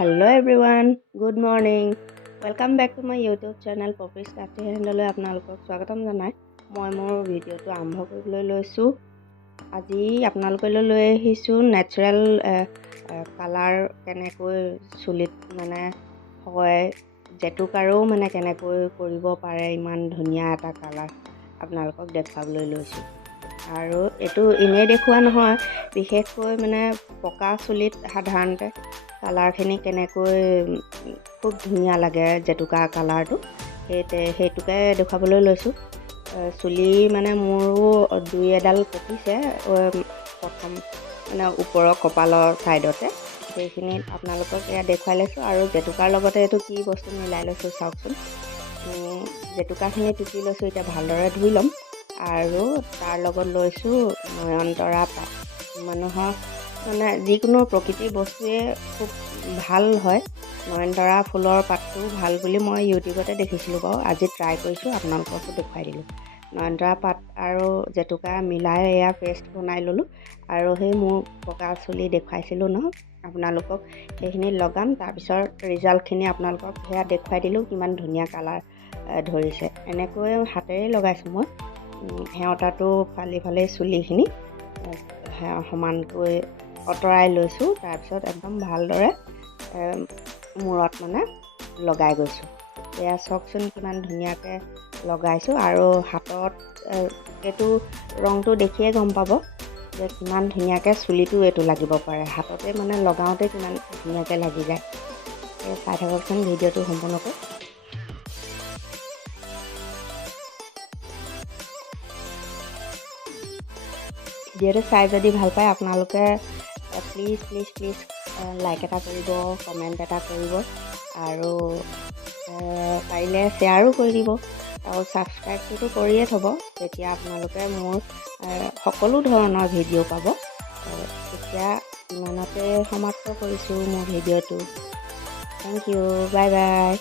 Hello everyone, good morning. Welcome back to my YouTube channel Poppy Starty Handle আপোনালোকক স্বাগতম জনাই মই মোৰ ভিডিওটো আৰম্ভ কৰিবলৈ লৈছো। আজি আপোনালোকলৈ লৈ আহিছো নেচাৰেল কালাৰ কেনেকৈ চুলিত মানে হয় জেতুকাৰো মানে কেনেকৈ কৰিব পাৰে ইমান ধুনীয়া এটা কালাৰ আপোনালোকক দেখাবলৈ লৈছো। আৰু এটো ইনে দেখুৱা নহয়, বিশেষকৈ মানে পকা চুলিত সাধাৰণতে কালাৰখিনি কেনেকৈ খুব ধুনীয়া লাগে জেতুকা কালাৰটো সেইটোকে দেখাবলৈ লৈছো। চুলি মানে মোৰো দুই এডাল পকিছে প্ৰথম মানে ওপৰৰ কপালৰ সাইডতে, সেইখিনি আপোনালোকক এয়া দেখুৱাই লৈছো। আৰু জেতুকাৰ লগতে এটো কি বস্তু মিলাই লৈছো চাওকচোন। জেতুকাখিনি টুকি লৈছো, এতিয়া ভালদৰে ধুই ল'ম। আৰু তাৰ লগত লৈছো নয়নতৰা পাত। মানুহৰ মানে যিকোনো প্ৰকৃতিৰ বস্তুৱে খুব ভাল হয়, নয়নতৰা ফুলৰ পাতটো ভাল বুলি মই ইউটিউবতে দেখিছিলো বাৰু। আজি ট্ৰাই কৰিছো, আপোনালোককো দেখুৱাই দিলো। নয়নতৰা পাত আৰু জেতুকা মিলাই এয়া পেষ্ট বনাই ললো। আৰু সেই মোৰ পকা চুলি দেখুৱাইছিলো ন আপোনালোকক, সেইখিনি লগাম। তাৰপিছত ৰিজাল্টখিনি আপোনালোকক সেয়া দেখুৱাই দিলো, কিমান ধুনীয়া কালাৰ ধৰিছে। এনেকৈ হাতেৰে লগাইছো মই। হেওঁতাটো ফালি ফালি চুলিখিনি সমানকৈ অতৰাই লৈছো। তাৰপিছত একদম ভালদৰে মূৰত মানে লগাই গৈছো। এয়া চাওকচোন কিমান ধুনীয়াকৈ লগাইছো। আৰু হাতত এইটো ৰংটো দেখিয়ে গম পাব যে কিমান ধুনীয়াকৈ চুলিটো এইটো লাগিব পাৰে। হাততে মানে লগাওঁতে কিমান ধুনীয়াকৈ লাগি যায়। চাই থাককচোন ভিডিঅ'টো সম্পূৰ্ণকৈ। ভিডিঅ'টো চাই যদি ভাল পায় আপোনালোকে প্লিজ লাইক এটা কৰিব, কমেণ্ট এটা কৰিব, আৰু পাৰিলে শ্বেয়াৰো কৰি দিব। আৰু ছাবস্ক্ৰাইবটোতো কৰিয়ে থ'ব, তেতিয়া আপোনালোকে মোৰ সকলো ধৰণৰ ভিডিঅ' পাব। এতিয়া ইমানতে সমাপ্ত কৰিছোঁ মোৰ ভিডিঅ'টো। Thank you, bye by.